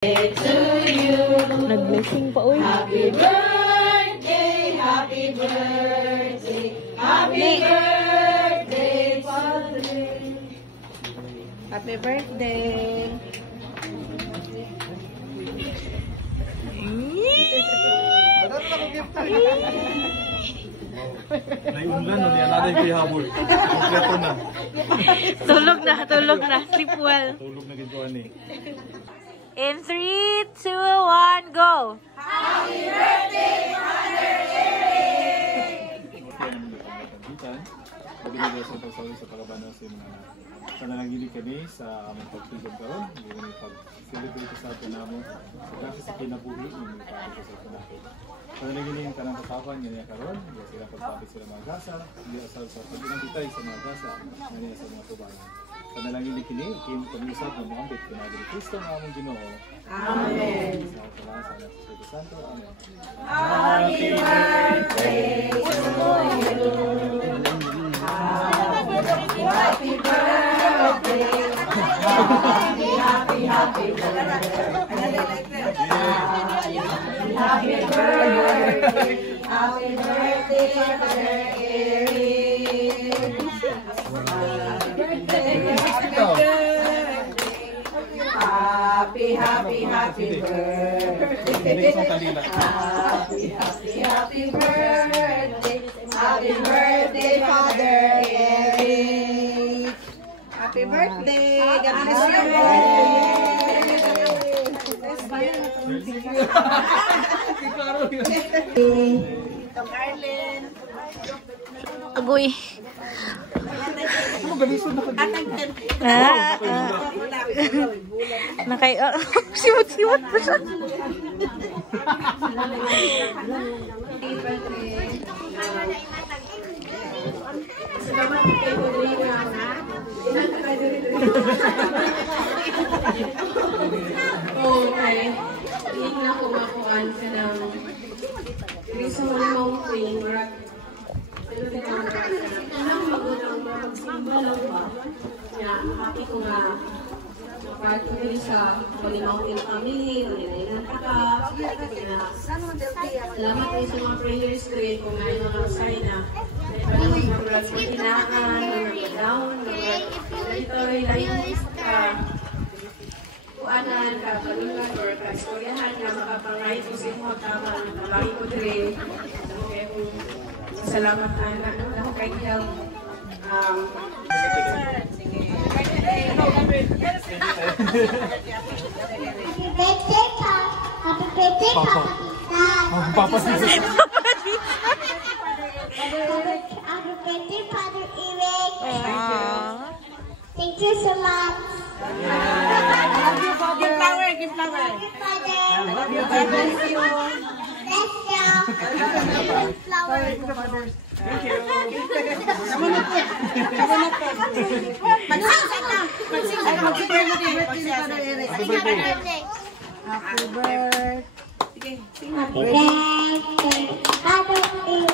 Nag-blessing pa, uy. Happy birthday, happy birthday, happy birthday, Father. Happy birthday. Naiunlan na niya natin kay Habol. Kompleto na. Tulog na. Sleep well. Tulog na ginto ani. In 3, 2, 1, go! Happy birthday, Father Eric! Pagkakita sa pagsasabi sa pagkabanos sa mga pananagili kami sa aming pagtulog karon. Hindi kami pag-celebrate sa atin namin. Sa kasi sa kinabuhi, hindi pagkakita sa atin natin. Pananagili yung kanang kasapan, ganyan karon. Hindi sila pagpapit sila mga gasa. Hindi asal sa pag-inangitay sa mga gasa. Ganyan sa mga tubayan. Panalangin kini, kim pag-usap ng mga ambit, pinagin Kristo ng aming Ginoo. Amen. Sa salamat sa Espiritu Santo. Amen. Happy birthday to you. Happy birthday. Happy birthday. Happy birthday. Happy birthday, Father Eric. Happy birthday. Happy birthday. Happy birthday, Father Eric. Happy birthday! God bless you! Agoy. Nakay... Siwat-siwat pa siya. Salamat kay Rodrigo. Okay. Hindi na kumakuan ka ng Cristo Mountain. Anong magandang magsimbalang ba? Happy ko nga part ko rin sa Holy Mountain family, Maninayan ka. Salamat rin sa mga prayers ko rin kung may mga sign na mga kinaan, mga down, mga territory, lahat ka. Kuanan ka, palungan, or ka-istoryahan na makapangay ko sa mga tama, nakalahi ko rin. Okay, salamat na ako kay Kel. Happy birthday, Pa. Happy birthday, Papa. Papa Happy birthday, Father Eric. Thank you so much. Give flower, give flower. Father. Love you, God bless you. Bless you. Flower. Thank you. Magsing na. Happy birthday, Father Eric. Happy birthday. Happy birthday. Sige, sing na. Happy birthday, Father Eric. Happy birthday to you.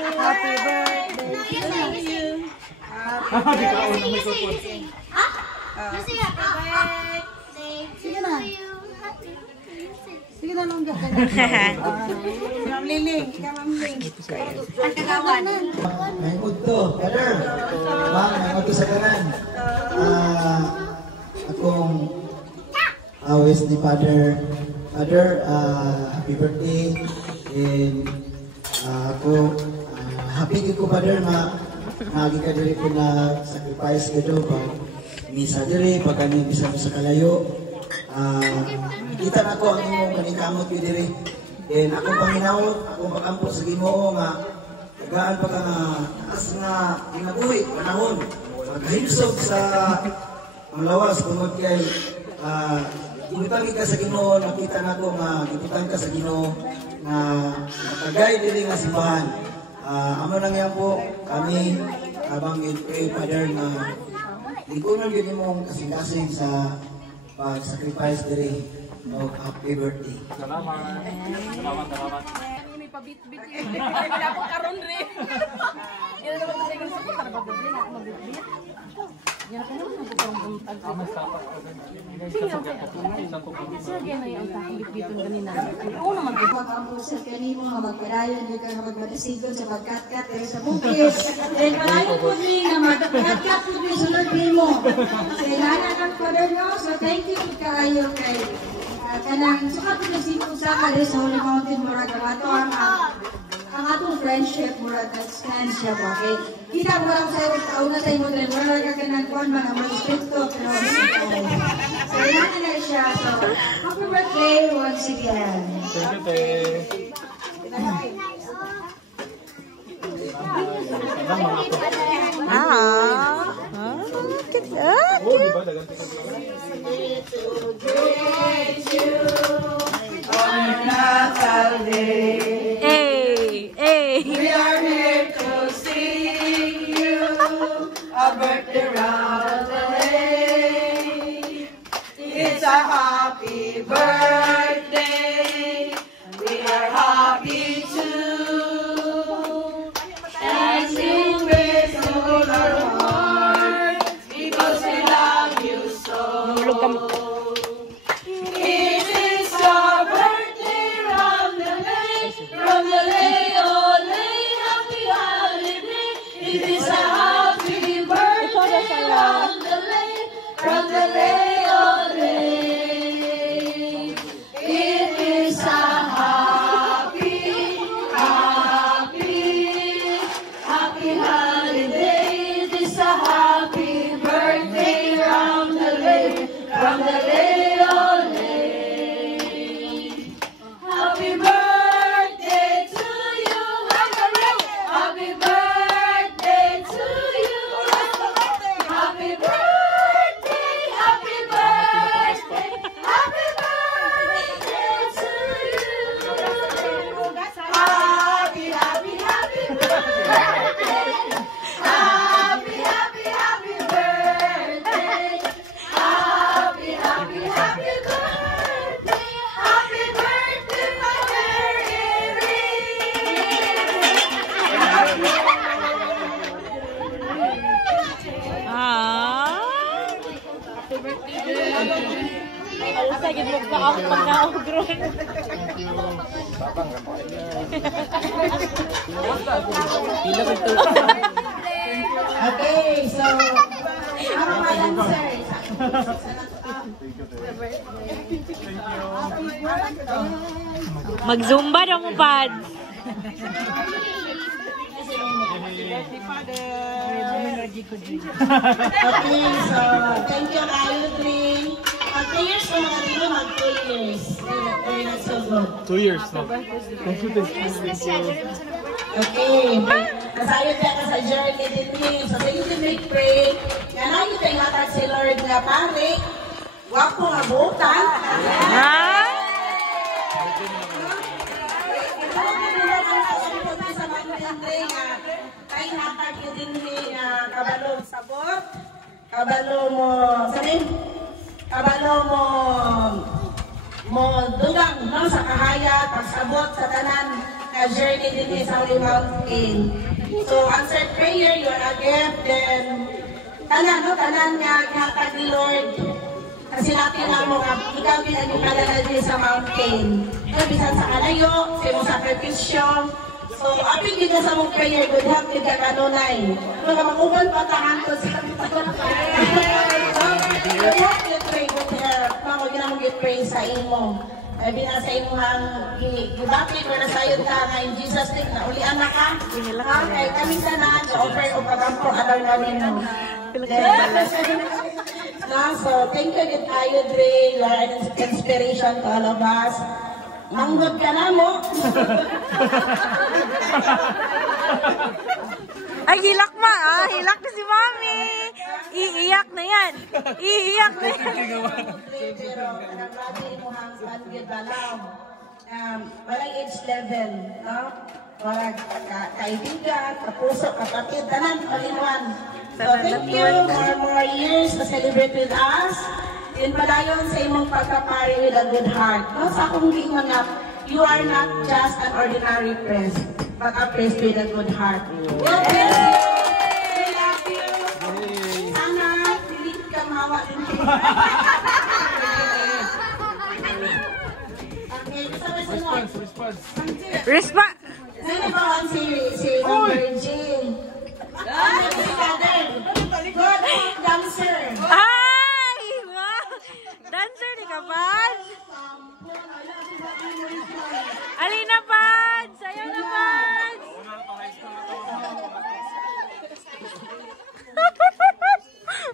Happy birthday to you. Happy birthday to you. Sige na lang gata. Ma'am Liling, ikaw Ma'am Liling. Ang kagawan. May udto, Father. Ma'am, may udto sa kanan. Akong awes ni Father. Father, happy birthday. And ako, happy ko Father na nagi ka diri ko na sacrifice ka do pag misa diri, pag kami bisa mo sa kalayo. Kita na ko ang imong kanikamot ko diri. And akong Panginoon, akong pagampo sa Ginoo nga tagaan pa ka nga taas nga ginabuhi panahon. Magkahinsog sa ang lawas tungod kay gibutan ka sa Ginoo, nakita na ko nga gibutan ka sa Ginoo nga matagay diri nga simbahan. Amo nang yan po kami habang i-pray Father nga ligunon gyud imong kasing-kasing sa pag-sacrifice diri. Oh, happy birthday. Salamat. Salamat. May pabit-bit yun. Wala po karon rin. Yan naman sa inyo sa para mabibili na mabibili. Yan ka naman nagpupuntag. Sige na yung kakilip-biton kanina. Oo naman. Mag-ambos sa kanimo, magpadayon, hindi ka magmadasigon sa magkat-kat, pero sa bukis. Dahil palayo po niya na magkat-kat po niya sunod mo. Sa ilanan ng Father nyo, so thank you po kaayo kay kanang sukat po na sinusa ka sa Holy Mountain, Murag Amato, ang atong friendship, Murag nag-stand siya po, okay? Kita mo lang sa'yo, kauna tayo mo rin, Murag ka kanang kuwan, mga mag-specto, pero so ilanan na siya, so happy birthday once again. Thank you, te. Oh, di ba? Daganti ka Hey, hey. We are here to sing you a birthday round the day. It's a happy birthday. We are happy too. And sing with all our heart because we love you so. It is your birthday round the day, from the day, oh day, happy holiday. It is a happy birthday round the day, from the day, oh day. It is a happy holiday. It is a happy birthday round the day, from the day, oh day. Happy birthday to you, happy birthday to you, happy birthday, happy birthday, happy birthday to you. Happy, happy, happy birthday. Happy, happy, happy birthday. Happy, happy, happy birthday. Happy birthday, Mother Alas lagi mo sa ako pag naugro. Okay, so, ano my answer? Mag-zumba daw mo, Pad. Okay, so, thank you, Ayudrin. 3 years na mga dito, mag 2 years. Very not so good. 2 years, no? Thank you, te. Okay. Kasayo ka sa journey din niyo. So, thank you, make pray. Yan ang ito yung matag si Lord nga pare. Wapo nga butan. Ha? Ito ang pinulog ang kasabi sa magpindi nga. Ay hatag yun din ni kabalo sabot. Kabalo mo, sabihin? Kabalo mo dugang no, sa kahaya, pagsabot sa tanan na journey din sa Holy Mountain. So, answered prayer, you are a gift, then tanan nga ihatag ni Lord. Kasi natin na mo nga, ikaw pinagpipalala din sa mountain. So, bisan sa kalayo, sa iyong sakripisyo. So, aping yun na sa mong prayer, good help yun ka kanunay. Kung ka makuban pa tahan ko sa good help yun pray, good help. Mga yun ang pray sa imo. Sabi na sa imo ang gibapit ko na sa iyo ka nga in Jesus name na ulian na ka. Okay, kami sana offer o pagampo aral na nimo. So, thank you din tayo, Dre. You are an inspiration to all of us. Manggod ka na mo. Ay, hilak ma, ah. Hilak na si Mami. Iiyak na yan. Iiyak na yan. Pero, nagbabi mo hang manggod balaw. Walang age level, no? Walang kaibigan, kapuso, kapatid, tanan, kalimuan. So, thank you for more years to celebrate with us. In padayon sa imong pagkapari with a good heart. No? Sa akong gingon nga, you are not just an ordinary priest, but a priest with a good heart. God bless you! We love you! Sana, Okay, sabi sunod. Response. Sino ba ang si Virgin? Ano si Father? Good dancer. Ay! Wow! Dancer ni ka, Pads? Alina, Pads! Ayaw na, Pads!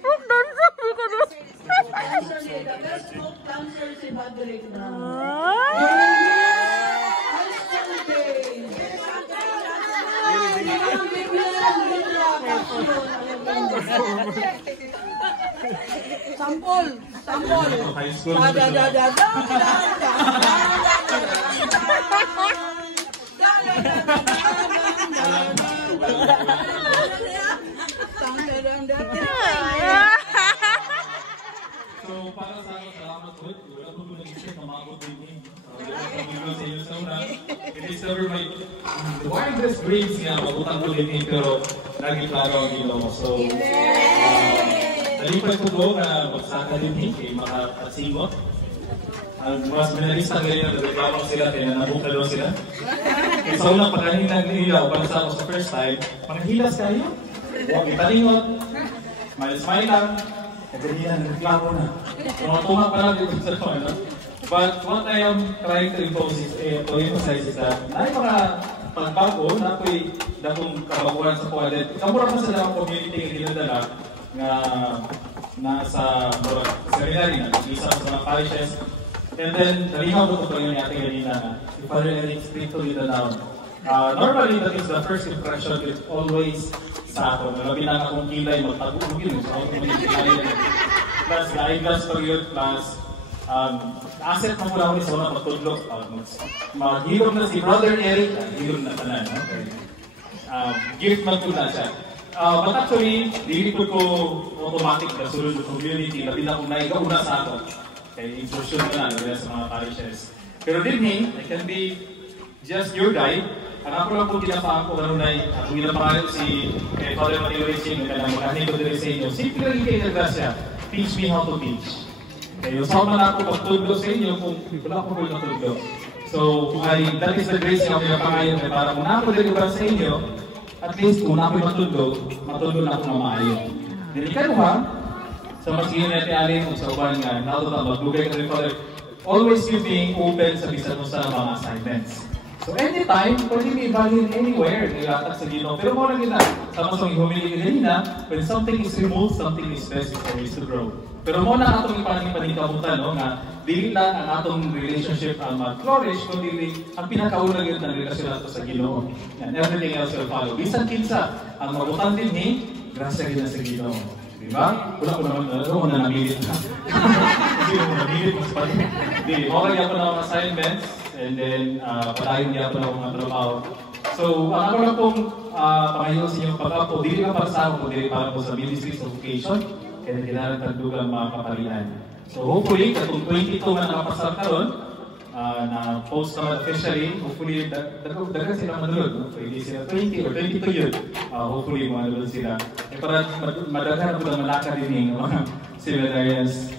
Folk dancer! Di ka doon. Dancer si Patrick na. Sampol. High school. So, para sa akin, salamat po. Wala po po nag-isip na mga good-evening. Sa inyo sa una. I-discover my widest grades nga, mabutang good-evening, pero lagi klaro ang Ginoo. So, nalipat ko po na magsaka din kay mga katsingot. Ang mas binalista ngayon na nagreklamo sila, kaya nabuka daw sila. Kaya sa unang pagkahinang nilaw, para sa ako sa first time, panghilas kayo, huwag italingot, smile lang, nagkahilan, nagreklamo na. Mga tunga pa lang dito sa ano. But what I am trying to emphasize is that, na mga pagbago na ako'y dakong kabaguran sa kuwalit. Kamura pa sa dakong community nga dinadala nga nasa seminary na, isa sa mga parishes. And then, nalihaw ko ito yung ating ganina na si Father Eric speak to you down. Normally, that is the first impression is always sa ako. Nalabi lang akong kilay, magtagugin. So, ako community kilay. Plus, eyeglass for youth, plus, asset mo mula ko sa una magtudlok. Maghilom na si Brother Eric, hilom na tanan. Okay. Gift magtula siya. But actually, hindi ko automatic na sulod ng community. Labi na kung naigauna sa ako. Okay, intrusion na lang sa mga parishes. Pero din I can be just your guide. Ang ako lang po ginapaan ko ganun ay kung ginapangalan si Father Mateo Racing, na magkakanin ko din sa inyo. Simple lang kayo na grasya. Teach me how to teach. Okay, yung sama na ako pagtudlo sa inyo kung wala ko po natudlo. So, kung that is the grace yung ginapangalan na para kung ako din iba sa inyo, at least kung ako matudlo na ako na maayo. Delikado ha? So, mas yun natin alin kung sa uban nga, nakatuta maglugay ka rin Father. Always you being open sa bisan mo sa mga assignments. So, anytime, pwede may value anywhere, nilatak sa Ginoo. Pero mo lang yun na, sa masong humili na, when something is removed, something is best is always to grow. Pero mo na atong ipanikabutan, no, nga, dili lang ang atong relationship ang mag-flourish, kundi ang pinakaunang yun ng relasyon nato sa Ginoo. And everything else will follow. Bisan kinsa, ang mabutan din grasya rin na sa Ginoo. Diba? Wala ko naman, ano na namilit na. Hindi mo namilit, mas pati. Hindi, okay niya po na mga assignments, and then patayon niya po na mga trabaho. So, ang ako lang pong pangayon sa inyong pag-apo, dili ka para sa ako, dili para po sa ministry sa vocation, kaya kailangan tagdugang mga kapalian. So, hopefully, katong 22 na nakapasal karon, na post naman officially, hopefully, dagan sila manulod. Pwede sila 20 or 22 yun. Hopefully, manulod sila. Para madaghan po na malaka din yung mga seminarians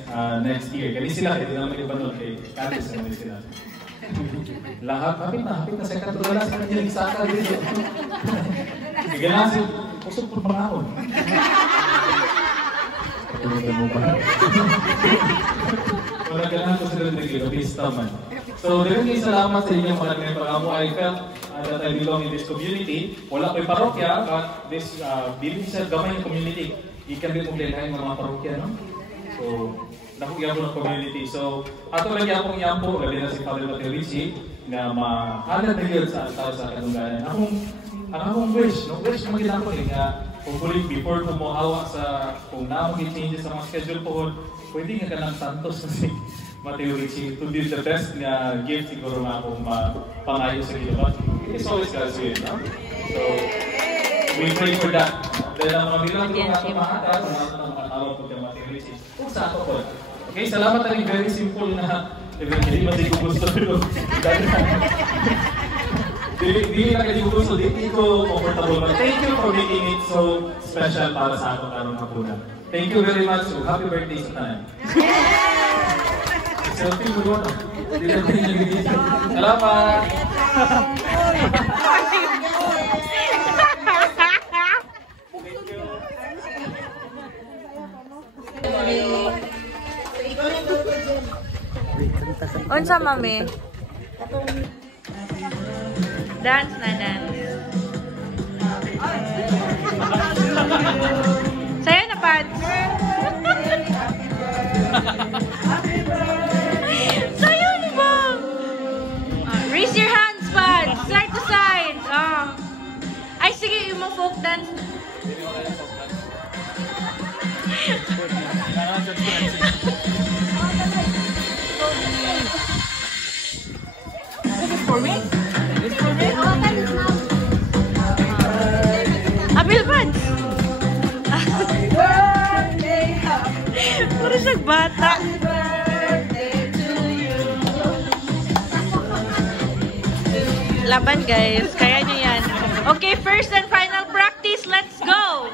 next year. Kaya sila, hindi naman iba nun, kay Catholics naman sila. Lahat, hapit na sa katulala sa kanya yung saka dito. Sige na, usok po mga ako. Tulungan mo ba? Wala ganahan ko sila nagiging, please naman. So, maraming salamat sa inyong mga pag-amo. I felt that I belong in this community. Wala ko'y parokya, but this belief sa gamay ng community. Ikan din kong lalaking mga parokya, no? So, nakukiyampo ng community. So, ato lang yapong yampo, labi na si Father Mateo Ricci, na mahalat na yun sa tao sa kanunganan. Akong wish na magkita ko nga, hopefully before ko mo hawa sa, kung naamang changes sa mga schedule po, pwede nga ka ng Santos kasi Mateo Ricci to be the best na gift siguro na akong pangayo sa Ginoo. It's always God's will, no? So, we pray for that. Dahil ang mga bilang ko mga mahata, sa mga tawag po kay Mateo Ricci. Kung sa ako po. Okay, salamat na rin. Very simple na. Hindi man di ko gusto ito. Hindi lang hindi ko gusto. Hindi ko comfortable. But thank you for making it so special para sa ako karong hapunan. Thank you very much. So, happy birthday sa tanan. Selfie mo doon. Salamat! Unsa mami? Dance na dance. Sayo na pads. Sayo ni ba? Raise your hands pads. Side to side. Ay sige, yung mga folk dance. For me? It's for me? Apil pads. Puro siyang bata. Laban guys, kaya nyo yan. Okay, first and final practice, let's go!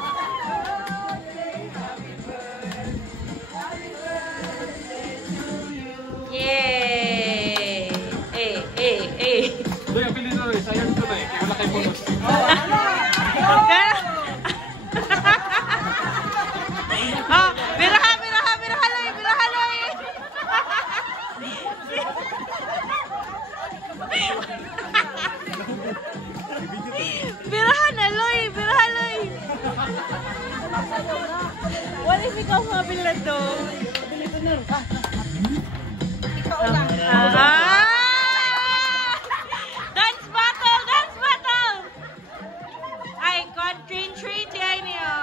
Yay! Doy, ang pili na rin. Sayang ito na eh. Wala kayo bonus. Oh, biraha loy. Biraha loy. What if ikaw mabil na to? Dance battle! Ay, train yan niyo.